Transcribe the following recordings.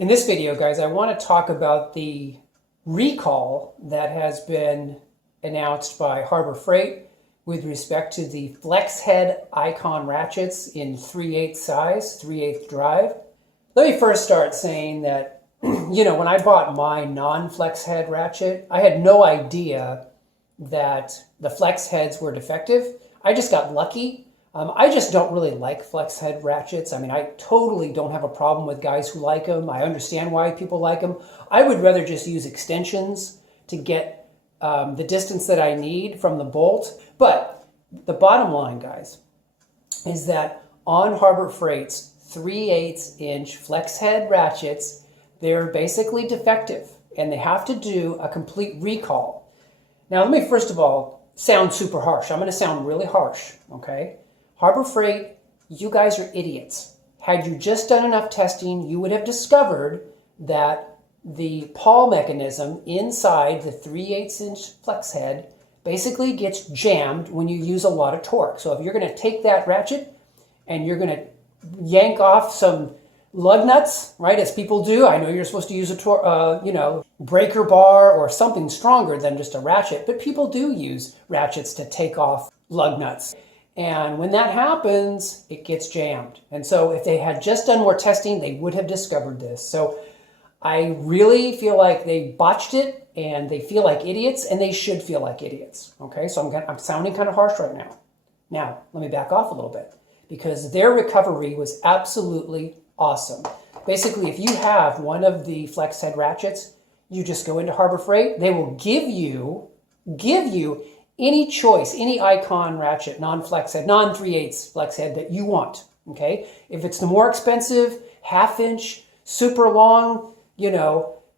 In this video, guys, I want to talk about the recall that has been announced by Harbor Freight with respect to the flex head icon ratchets in 3/8 size, 3/8 drive. Let me first start saying that, when I bought my non-flex head ratchet, I had no idea that the flex heads were defective. I just got lucky. I just don't really like flex head ratchets. I mean, I totally don't have a problem with guys who like them. I understand why people like them. I would rather just use extensions to get the distance that I need from the bolt. But the bottom line, guys, is that on Harbor Freight's 3/8 inch flex head ratchets, they're basically defective and they have to do a complete recall. Now, let me first of all sound super harsh. I'm going to sound really harsh, okay? Harbor Freight, you guys are idiots. Had you just done enough testing, you would have discovered that the pawl mechanism inside the 3/8 inch flex head basically gets jammed when you use a lot of torque. So if you're going to take that ratchet and you're going to yank off some lug nuts, right, as people do. I know you're supposed to use a breaker bar or something stronger than just a ratchet, but people do use ratchets to take off lug nuts. And when that happens, it gets jammed. And so if they had just done more testing, they would have discovered this. So I really feel like they botched it and they feel like idiots, and they should feel like idiots. Okay, so I'm sounding kind of harsh right now. Now, let me back off a little bit because their recovery was absolutely awesome. Basically, if you have one of the flex head ratchets, you just go into Harbor Freight. They will give you any choice, any icon ratchet, non-flex head, non-3/8 flex head that you want, okay? If it's the more expensive, half-inch, super long,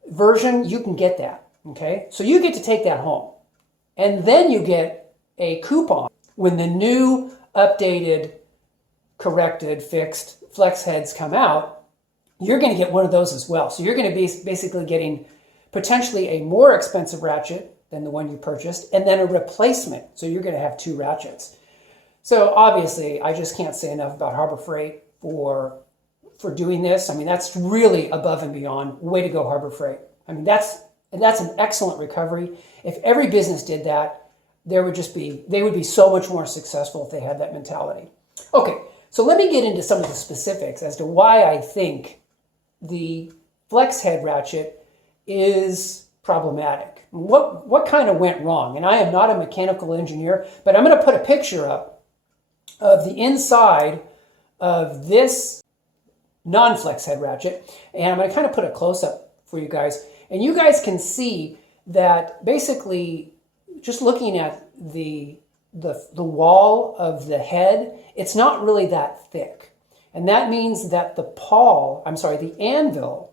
version, you can get that, okay? So you get to take that home. And then you get a coupon when the new, updated, corrected, fixed flex heads come out. You're going to get one of those as well. So you're going to be basically getting potentially a more expensive ratchet than the one you purchased, and then a replacement. So you're going to have two ratchets. So obviously, I just can't say enough about Harbor Freight for doing this. I mean, that's really above and beyond. Way to go, Harbor Freight. I mean, that's an excellent recovery. If every business did that, they would be so much more successful if they had that mentality. Okay, so let me get into some of the specifics as to why I think the flex head ratchet is problematic. What kind of went wrong? And I am not a mechanical engineer, but I'm going to put a picture up of the inside of this non-flex head ratchet, and I'm going to kind of put a close-up for you guys. And you guys can see that basically just looking at the wall of the head, it's not really that thick. And that means that the anvil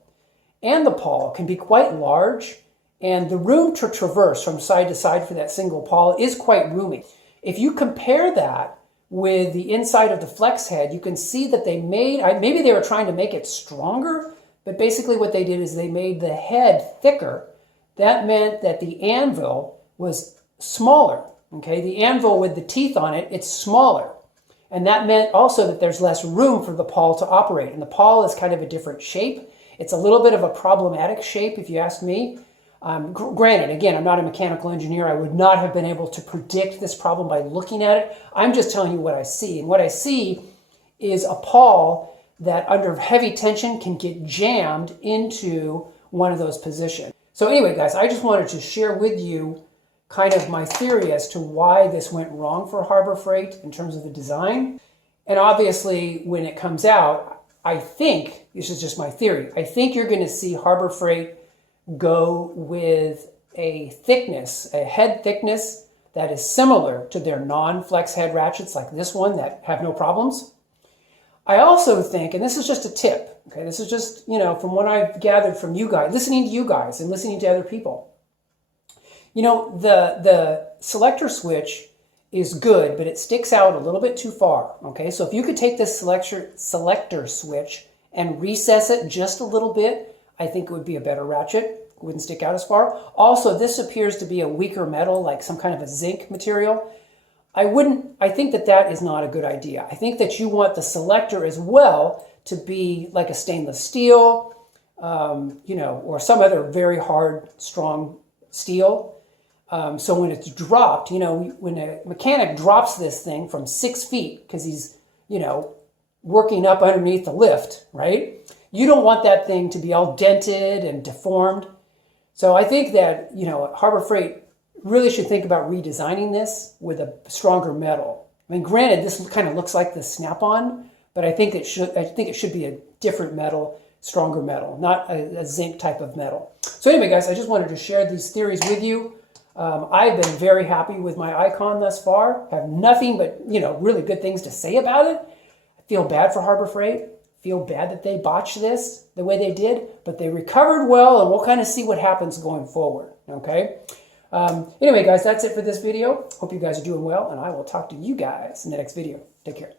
and the pawl can be quite large, and the room to traverse from side to side for that single pawl is quite roomy. If you compare that with the inside of the flex head, you can see that maybe they were trying to make it stronger, but basically what they did is they made the head thicker. That meant that the anvil was smaller, okay? The anvil with the teeth on it, it's smaller. And that meant also that there's less room for the pawl to operate. And the pawl is kind of a different shape. It's a little bit of a problematic shape, if you ask me. Granted, again, I'm not a mechanical engineer. I would not have been able to predict this problem by looking at it. I'm just telling you what I see. And what I see is a pawl that under heavy tension can get jammed into one of those positions. So anyway, guys, I just wanted to share with you kind of my theory as to why this went wrong for Harbor Freight in terms of the design. And obviously, when it comes out, I think, this is just my theory, I think you're going to see Harbor Freight go with a head thickness that is similar to their non-flex head ratchets like this one that have no problems. I also think, and this is just a tip, okay, this is just, from what I've gathered from you guys, listening to you guys and listening to other people. The selector switch is good, but it sticks out a little bit too far, okay? So if you could take this selector switch and recess it just a little bit, I think it would be a better ratchet. It wouldn't stick out as far. Also, this appears to be a weaker metal, like some kind of a zinc material. I think that is not a good idea. I think that you want the selector as well to be like a stainless steel, you know, or some other very hard, strong steel. So when it's dropped, you know, when a mechanic drops this thing from 6 feet, because he's, you know, working up underneath the lift, right? You don't want that thing to be all dented and deformed. So I think that, you know, Harbor Freight really should think about redesigning this with a stronger metal. I mean, granted, this kind of looks like the Snap-on, but I think it should be a different metal, stronger metal, not a zinc type of metal. So anyway, guys, I just wanted to share these theories with you. I've been very happy with my Icon thus far. I have nothing but, you know, really good things to say about it. I feel bad for Harbor Freight. Feel bad that they botched this the way they did, but they recovered well, and we'll kind of see what happens going forward, okay? Anyway, guys, that's it for this video. Hope you guys are doing well, and I will talk to you guys in the next video. Take care.